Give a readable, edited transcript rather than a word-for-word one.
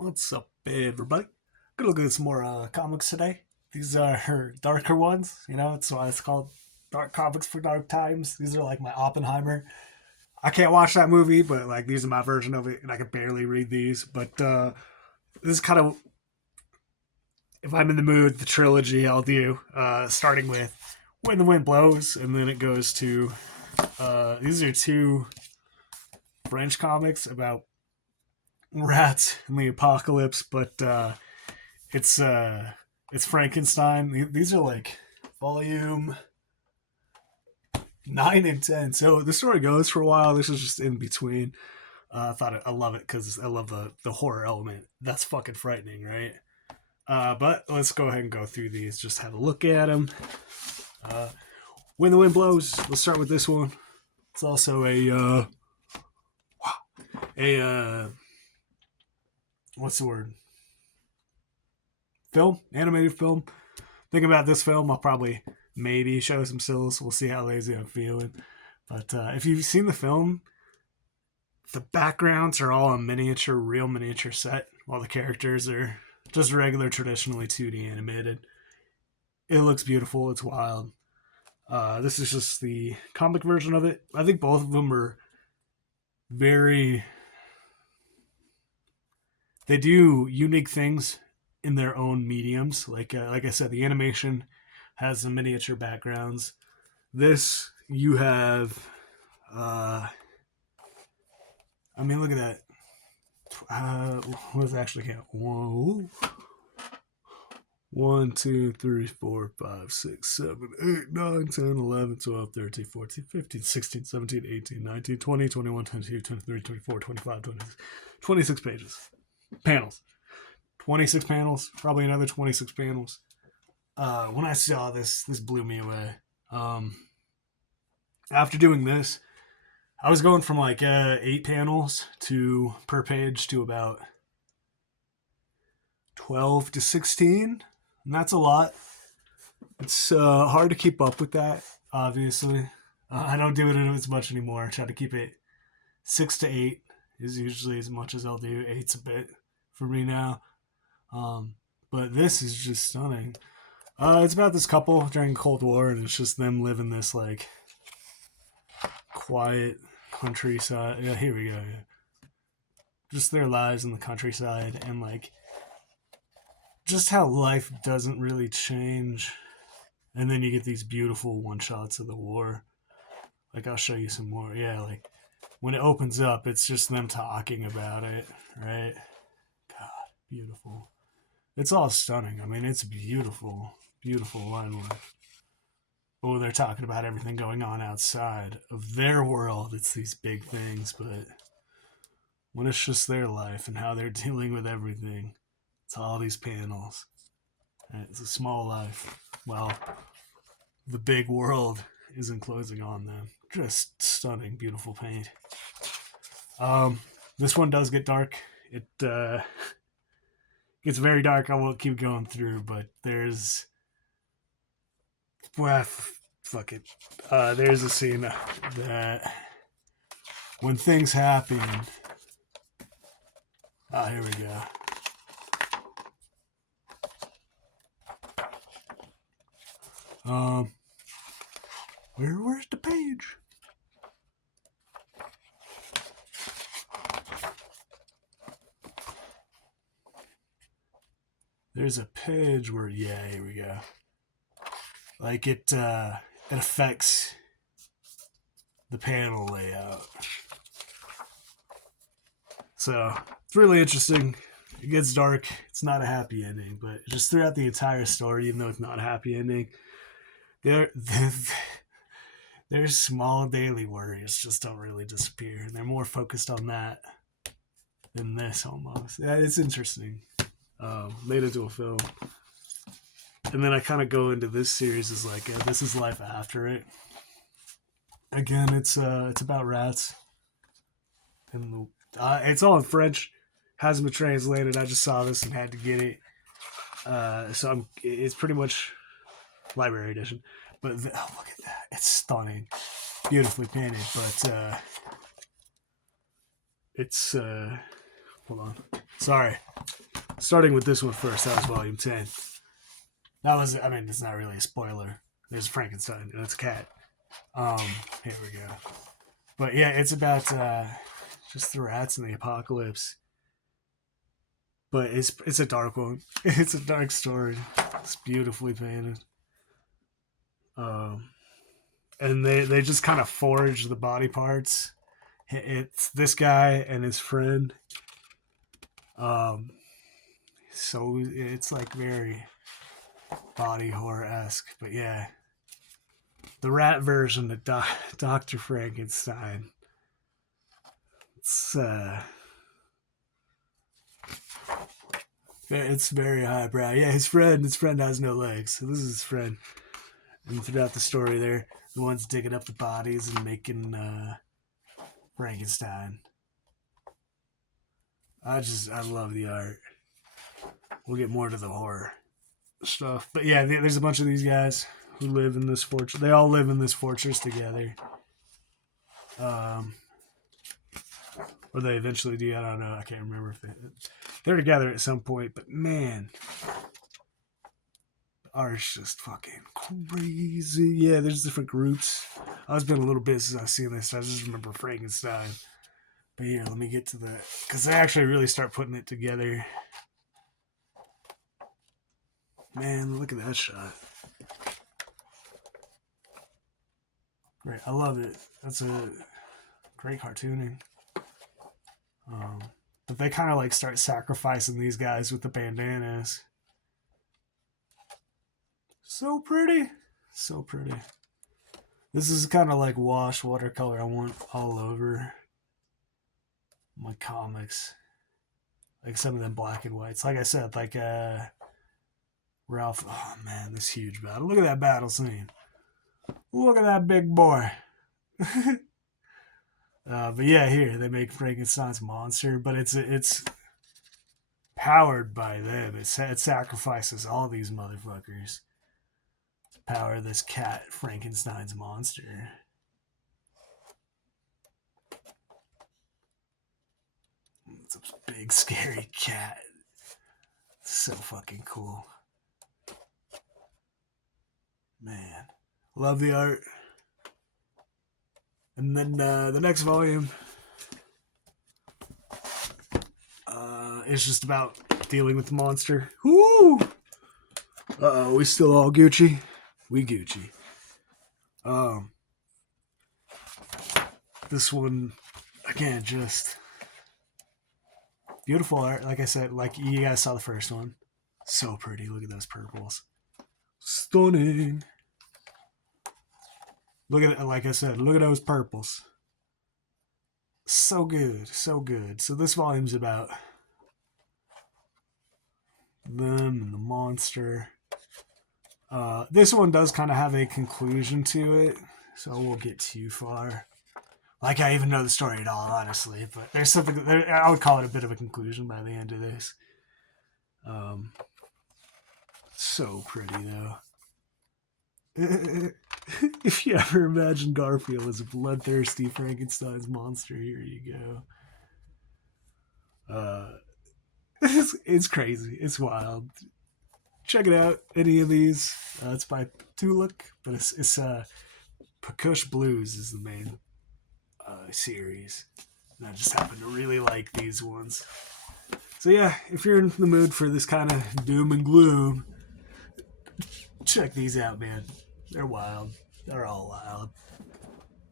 What's up, everybody? Gonna look at some more comics today. These are her darker ones, it's why it's called Dark Comics for Dark Times. These are like my Oppenheimer. I can't watch that movie, but like these are my version of it, and I can barely read these. But this is kind of, if I'm in the mood, the trilogy I'll do, starting with When the Wind Blows, and then it goes to, these are two French comics about rats and the apocalypse, but it's it's Frankenstein. These are like volume 9 and 10. So the story goes for a while. This is just in between. I love it because I love the horror element. That's fucking frightening, right? But let's go ahead and go through these. Just have a look at them. When the Wind Blows. Let's start with this one. It's also a what's the word? Film, animated film. Think about this film. I'll probably maybe show some stills. We'll see how lazy I'm feeling. But if you've seen the film, the backgrounds are all a miniature, real miniature set, while the characters are just regular, traditionally 2D animated. It looks beautiful. It's wild. This is just the comic version of it. I think both of them are very. They do unique things in their own mediums. Like I said, the animation has the miniature backgrounds. This you have. Look at that. Let's actually count. Whoa. 1, 2, 3, 4, 5, 6, 7, 8, 9, 10, 11, 12, 13, 14, 15, 16, 17, 18, 19, 20, 21, 22, 23, 24, 25, 26, 26 pages. Panels. 26 panels. Probably another 26 panels. When I saw this blew me away. After doing this, I was going from like 8 panels per page to about 12 to 16. And that's a lot. It's hard to keep up with that, obviously. I don't do it as much anymore. I try to keep it 6 to 8 is usually as much as I'll do. 8's a bit for me now. But this is just stunning. It's about this couple during the Cold War, and it's just them living this like quiet countryside. Yeah, here we go. Yeah. Just their lives in the countryside, and like just how life doesn't really change. And then you get these beautiful one shots of the war. Like I'll show you some more. Yeah, like when it opens up, it's just them talking about it, right? God, beautiful. It's all stunning. I mean, it's beautiful, beautiful line work. Oh, they're talking about everything going on outside of their world. It's these big things, but when it's just their life and how they're dealing with everything, it's all these panels. And it's a small life. Well, the big world isn't closing on them. Just stunning, beautiful paint. This one does get dark. It gets very dark. I won't keep going through, but there's fuck it. There's a scene that when things happen. Here we go. Where's the page? There's a page where, yeah, here we go. Like it affects the panel layout. So it's really interesting. It gets dark. It's not a happy ending, but just throughout the entire story, even though it's not a happy ending, their small daily worries just don't really disappear. And they're more focused on that than this almost. Yeah, it's interesting. Made into a film. And then I kind of go into this series as like, this is life after it. Again, it's about rats. And it's all in French. Hasn't been translated. I just saw this and had to get it. It's pretty much library edition. But look at that. It's stunning. Beautifully painted. But it's hold on. Sorry. starting with this one first, that was volume 10. That was, I mean, it's not really a spoiler. There's Frankenstein, and it's a cat. Here we go. But yeah, it's about just the rats and the apocalypse. But it's a dark one. It's a dark story. It's beautifully painted. And they just kind of forge the body parts. It's this guy and his friend. So it's like very body horror-esque. But yeah, the rat version of Dr. Frankenstein. It's very highbrow. Yeah, his friend has no legs, so this is his friend. And throughout the story, they're the ones digging up the bodies and making Frankenstein. I love the art. We'll get more to the horror stuff, but yeah, there's a bunch of these guys who live in this fortress. They all live in this fortress together. Or they eventually do. I don't know. I can't remember if they're together at some point. But man, the art's just fucking crazy. Yeah, there's different groups. It's been a little bit since I've seen this. I just remember Frankenstein. But yeah, let me get to the, because they actually really start putting it together. Man, look at that shot. Great, I love it. That's a great cartooning. But they kind of like start sacrificing these guys with the bandanas. So pretty. So pretty. This is kind of like wash watercolor I want all over my comics. Like some of them black and whites. Like I said, like Ralph. Oh man, this huge battle. Look at that battle scene. Look at that big boy. But yeah, here they make Frankenstein's monster, but it's powered by them. It sacrifices all these motherfuckers to power this cat, Frankenstein's monster. It's a big, scary cat. So fucking cool. Man, love the art. And then the next volume is just about dealing with the monster. Woo! Uh-oh, we still all Gucci? We Gucci. This one, again, just beautiful art. Like I said, like you guys saw the first one. So pretty. Look at those purples. Stunning. Look at it, like I said, look at those purples. So good, so good. So this volume's about them and the monster. This one does kind of have a conclusion to it, so I won't get too far. Like I even know the story at all, honestly, but there's something there, I would call it a bit of a conclusion by the end of this. So pretty though. If you ever imagine Garfield as a bloodthirsty Frankenstein's monster, here you go. It's crazy. It's wild. Check it out. Any of these. It's by Tuluk, but it's Pacush Blues is the main series. And I just happen to really like these ones. So yeah, if you're in the mood for this kind of doom and gloom, check these out, man. They're wild. They're all wild.